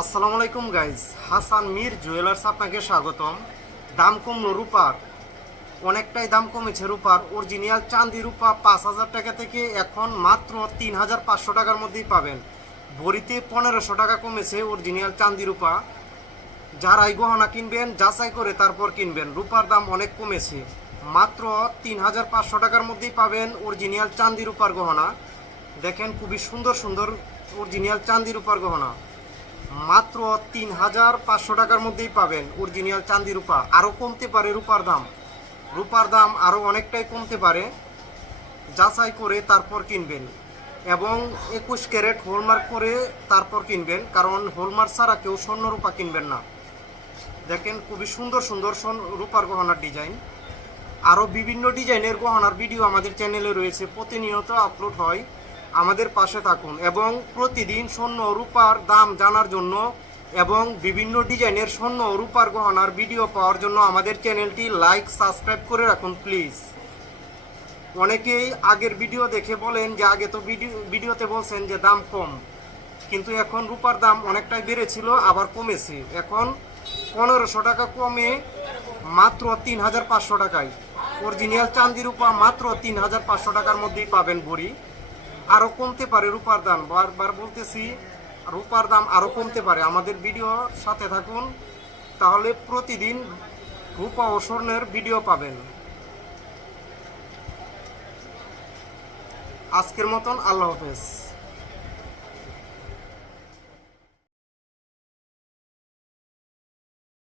আসসালামু আলাইকুম guys, Hasan Mir jewellers আপনাকে স্বাগতম। দাম কমলো রূপার, অনেকটাই দাম কমেছে রূপার। অরিজিনাল চাঁদি রূপা 5,000 টাকা থেকে এখন মাত্র 3,500 টাকার মধ্যেই পাবেন। ভরিতে 1,500 টাকা কমেছে অরিজিনাল চাঁদি রূপা। যারাই গহনা কিনবেন যাচাই করে তারপর কিনবেন। রূপার দাম অনেক কমেছে, মাত্র 3,500 টাকার মধ্যেই পাবেন অরিজিনাল চাঁদি রূপার গহনা। দেখেন খুবই সুন্দর সুন্দর অরিজিনাল চাঁদি রূপার গহনা মাত্র 3,500 টাকার মধ্যেই পাবেন অরিজিনাল চাঁদি রূপা। আরও কমতে পারে রূপার দাম আরও অনেকটাই কমতে পারে, যাচাই করে তারপর কিনবেন এবং 21 ক্যারেট হলমার্ক করে তারপর কিনবেন, কারণ হলমার্ক ছাড়া কেউ স্বর্ণ রূপা কিনবেন না। দেখেন খুবই সুন্দর সুন্দর রূপার গহনার ডিজাইন। আরও বিভিন্ন ডিজাইনের গহনার ভিডিও আমাদের চ্যানেলে রয়েছে, প্রতিনিয়ত আপলোড হয়। আমাদের পাশে থাকুন এবং প্রতিদিন স্বর্ণ রূপার দাম জানার জন্য এবং বিভিন্ন ডিজাইনের স্বর্ণ রূপার গহনার ভিডিও পাওয়ার জন্য আমাদের চ্যানেলটি লাইক সাবস্ক্রাইব করে রাখুন প্লিজ। অনেকেই আগের ভিডিও দেখে বলেন যে আগে তো ভিডিওতে বলছেন যে দাম কম, কিন্তু এখন রূপার দাম অনেকটাই বেড়েছিল আবার কমেছে। এখন 1,500 টাকা কমে মাত্র 3,500 টাকায় অরিজিনাল চাঁদি রূপা মাত্র 3,500 টাকার মধ্যেই পাবেন ভরি। আরও কমতে পারে রূপার দাম, বারবার বলতেছি রূপার দাম আরও কমতে পারে। আমাদের ভিডিওর সাথে থাকুন, তাহলে প্রতিদিন রূপা ও স্বর্ণের ভিডিও পাবেন। আজকের মতন আল্লাহ হাফেজ।